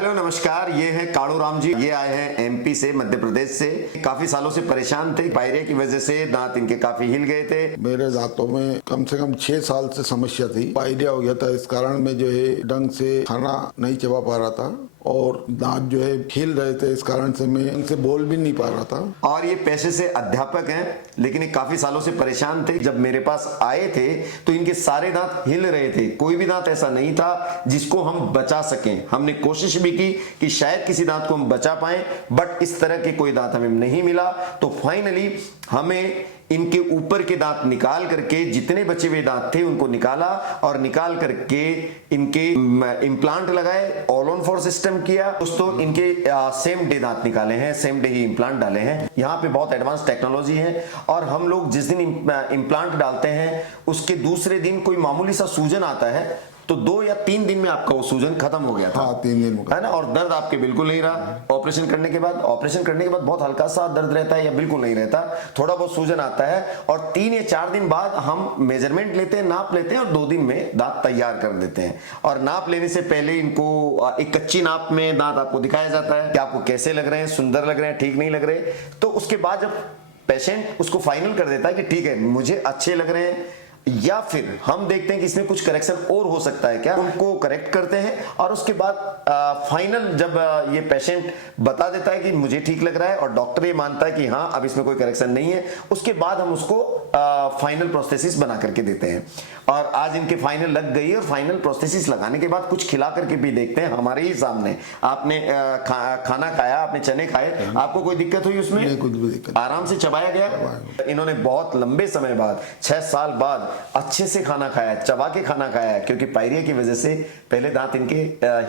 Hello नमस्कार, ये है काड़ू राम जी। ये आए हैं एमपी से, मध्य प्रदेश से। काफी सालों से परेशान थे, पायरिया की वजह से दांत इनके काफी हिल गए थे। मेरे दांतों में कम से कम 6 साल से समस्या थी। पायरिया हो गया था, इस कारण मैं जो है ढंग से खाना नहीं चबा पा रहा था और दांत जो है हिल रहे थे, इस कारण से मैं ढंग से बोल भी नहीं पा रहा था। और ये पेशे से अध्यापक हैं, लेकिन ये काफी सालों से परेशान थे। जब मेरे पास आए थे तो इनके सारे दांत हिल रहे थे। कोई भी दांत ऐसा नहीं था जिसको हम बचा सकें। हमने कोशिश भी की कि शायद किसी दांत को हम बचा पाएं, बट इस तरह के कोई दांत हमें नहीं मिला। तो फाइनली हमें इनके ऊपर के दांत निकाल करके, जितने बचे हुए दांत थे उनको निकाला और निकाल करके इनके इम्प्लांट लगाए, ऑल ऑन 4 सिस्टम किया। दोस्तों, इनके सेम डे दांत निकाले हैं, सेम डे ही इम्प्लांट डाले हैं। यहाँ पे बहुत एडवांस टेक्नोलॉजी है और हम लोग जिस दिन इम्प्लांट डालते हैं उसके दूसरे दिन कोई मामूली सा सूजन आता है तो 2 या 3 दिन में आपका वो सूजन खत्म हो गया था। हाँ, 3 दिन है ना। और दर्द आपके बिल्कुल नहीं रहा। ऑपरेशन करने के बाद बहुत हल्का सा दर्द रहता है या बिल्कुल नहीं रहता, थोड़ा बहुत सूजन आता है। और 3 या 4 दिन बाद हम मेजरमेंट लेते हैं, नाप लेते हैं और 2 दिन में दांत तैयार कर देते हैं। और नाप लेने से पहले इनको एक कच्ची नाप में दांत आपको दिखाया जाता है कि आपको कैसे लग रहे हैं, सुंदर लग रहे हैं, ठीक नहीं लग रहे। तो उसके बाद जब पेशेंट उसको फाइनल कर देता है कि ठीक है, मुझे अच्छे लग रहे हैं, या फिर हम देखते हैं कि इसमें कुछ करेक्शन और हो सकता है क्या, उनको करेक्ट करते हैं। और उसके बाद फाइनल जब ये पेशेंट बता देता है कि मुझे ठीक लग रहा है और डॉक्टर ये मानता है कि हाँ अब इसमें कोई करेक्शन नहीं है, उसके बाद हम उसको फाइनल प्रोस्थेसिस बना करके देते हैं। और आज इनके फाइनल लग गई है और फाइनल प्रोस्थेसिस लगाने के बाद कुछ खिला करके भी देखते हैं हमारे ही सामने। आपने खाना खाया, आपने चने खाए, आपको कोई दिक्कत हुई उसमें? नहीं, कुछ भी दिक्कत। आराम से चबाया गया। इन्होंने बहुत लंबे समय बाद, 6 साल बाद अच्छे से खाना खाया, चबा के खाना खाया, क्योंकि पायरिया की वजह से पहले दांत इनके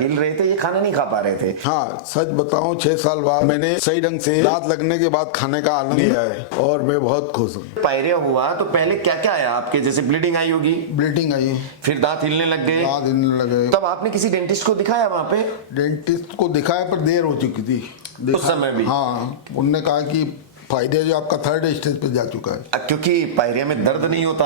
हिल रहे थे, ये खाना नहीं खा पा रहे थे। हाँ, सच बताऊं, 6 साल बाद मैंने सही ढंग से दांत लगने के बाद खाने का आनंद लिया है और मैं बहुत खुश हूँ। पायरिया हुआ तो पहले क्या क्या आया आपके? जैसे ब्लीडिंग आई होगी? ब्लीडिंग आई, फिर दांत हिलने लग गए? दांत हिलने लगे। तब आपने किसी डेंटिस्ट को दिखाया वहां पे? डेंटिस्ट को दिखाया पर देर हो चुकी थी उस समय भी। हाँ, उन्होंने कहा कि फायदे जो आपका 3rd स्टेज पे जा चुका है, क्योंकि पायरिया में दर्द नहीं होता,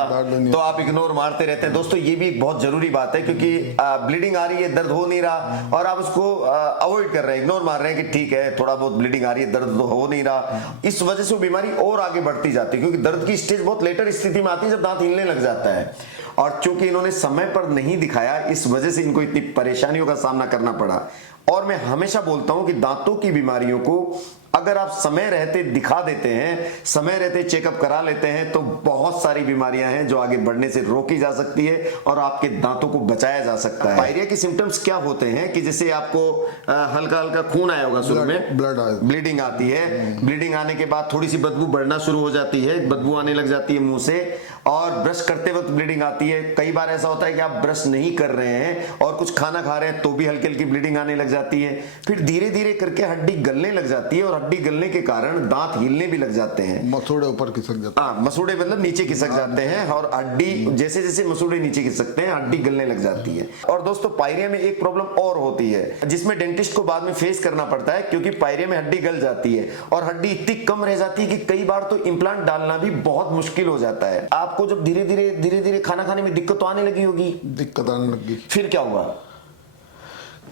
तो आप इग्नोर मारते रहते हैं। दोस्तों, ये भी एक बहुत जरूरी बात है, क्योंकि ब्लीडिंग आ रही है, दर्द हो नहीं रहा और आप उसको अवॉइड कर रहे हैं, इग्नोर मार रहे हैं कि ठीक है थोड़ा बहुत ब्लीडिंग आ रही है, दर्द तो हो नहीं रहा। इस वजह से वो बीमारी और आगे बढ़ती जाती है, क्योंकि दर्द की स्टेज बहुत लेटर स्थिति में आती है जब दांत हिलने लग जाता है। और चूंकि इन्होंने समय पर नहीं दिखाया, इस वजह से इनको इतनी परेशानियों का सामना करना पड़ा। और मैं हमेशा बोलता हूं कि दांतों की बीमारियों को अगर आप समय रहते दिखा देते हैं, समय रहते चेकअप करा लेते हैं, तो बहुत सारी बीमारियां हैं जो आगे बढ़ने से रोकी जा सकती है और आपके दांतों को बचाया जा सकता है। पायरिया के सिम्टम्स क्या होते हैं कि जैसे आपको हल्का हल्का खून आया होगा शुरू में, ब्लीडिंग आती है, ब्लीडिंग आने के बाद थोड़ी सी बदबू बढ़ना शुरू हो जाती है, बदबू आने लग जाती है मुंह से, और ब्रश करते वक्त ब्लीडिंग आती है। कई बार ऐसा होता है कि आप ब्रश नहीं कर रहे हैं और कुछ खाना खा रहे हैं तो भी हल्की हल्की ब्लीडिंग आने लग जाती है। फिर धीरे धीरे करके हड्डी गलने लग जाती है और हड्डी गलने के कारण दांत हिलने भी लग जाते हैं। मसूड़े ऊपर खिसक जाते हैं। मसूड़े मतलब नीचे खिसक जाते हैं और हड्डी जैसे जैसे मसूड़े नीचे खिसकते हैं हड्डी गलने लग जाती है। और दोस्तों, पायरिया में एक प्रॉब्लम और होती है जिसमें डेंटिस्ट को बाद में फेस करना पड़ता है, क्योंकि पायरिया में हड्डी गल जाती है और हड्डी इतनी कम रह जाती है कि कई बार तो इम्प्लांट डालना भी बहुत मुश्किल हो जाता है। आपको जब धीरे धीरे खाना खाने में दिक्कत तो आने लगी होगी? दिक्कत आने लगी। फिर क्या हुआ?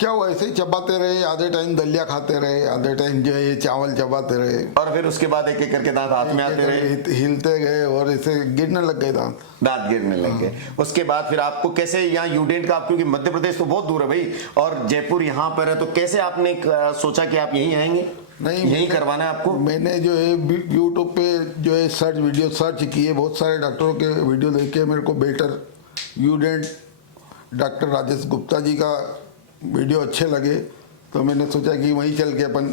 ऐसे ही चबाते रहे, आधे टाइम दलिया खाते रहे, आधे टाइम जो है चावल चबाते रहे, और फिर उसके बाद एक एक करके दांत हाथ में आते रहे, हिलते गए और ऐसे गिरने लग गए दांत गिरने लग गए। उसके बाद फिर आपको कैसे यहाँ यूडेंट का, क्योंकि मध्य प्रदेश तो बहुत दूर है भाई और जयपुर यहाँ पर है, तो कैसे आपने सोचा कि आप यहीं आएंगे? नहीं, यही करवाना है आपको? मैंने जो है यूट्यूब पे जो है वीडियो सर्च किए, बहुत सारे डॉक्टरों के वीडियो देखे, मेरे को बेटर यूडेंट डॉक्टर राजेश गुप्ता जी का वीडियो अच्छे लगे, तो मैंने सोचा कि वहीं चल के अपन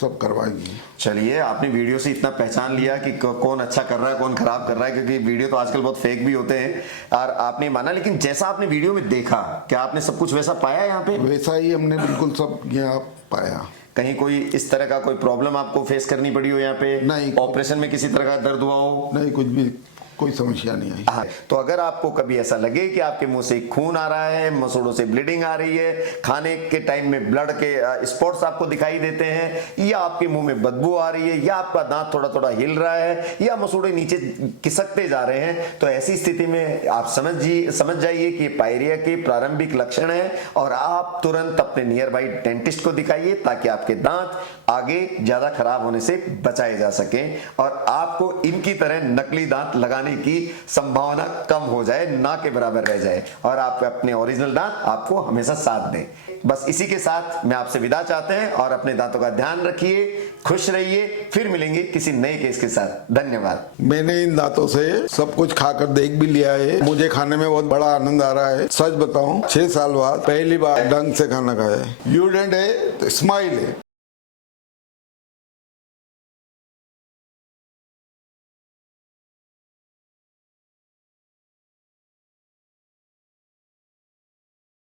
सब करवाएंगे। चलिए, आपने वीडियो से इतना पहचान लिया कि कौन अच्छा कर रहा है कौन खराब कर रहा है, क्योंकि वीडियो तो आजकल बहुत फेक भी होते हैं और आपने माना। लेकिन जैसा आपने वीडियो में देखा, क्या आपने सब कुछ वैसा पाया यहाँ पे? वैसा ही हमने बिल्कुल सब यहाँ पाया। कहीं कोई इस तरह का कोई प्रॉब्लम आपको फेस करनी पड़ी हो यहाँ पे? नहीं। ऑपरेशन में किसी तरह का दर्द हुआ हो? नहीं, कुछ भी। कोई समस्या नहीं आई। हाँ, तो अगर आपको कभी ऐसा लगे कि आपके मुंह से खून आ रहा है, मसूड़ों से ब्लीडिंग आ रही है, खाने के टाइम में ब्लड के स्पॉट्स आपको दिखाई देते हैं, या आपके मुंह में बदबू आ रही है, या आपका दांत थोड़ा थोड़ा हिल रहा है, या मसूड़े नीचे खिसकते जा रहे हैं, तो ऐसी स्थिति में आप समझ जाइए कि पायरिया के प्रारंभिक लक्षण है और आप तुरंत अपने नियर बाई डेंटिस्ट को दिखाइए ताकि आपके दांत आगे ज्यादा खराब होने से बचाए जा सके और आपको इनकी तरह नकली दांत लगाने की संभावना कम हो जाए, ना के बराबर रह जाए और आप अपने ओरिजिनल दांत आपको हमेशा साथ दें। बस इसी के साथ मैं आपसे विदा चाहते हैं और अपने दांतों का ध्यान रखिए, खुश रहिए, फिर मिलेंगे किसी नए केस के साथ। धन्यवाद। मैंने इन दांतों से सब कुछ खाकर देख भी लिया है, मुझे खाने में बहुत बड़ा आनंद आ रहा है। सच बताऊं, 6 साल बाद पहली बार ढंग से खाना खाया है। यूडेंट है तो स्माइल है।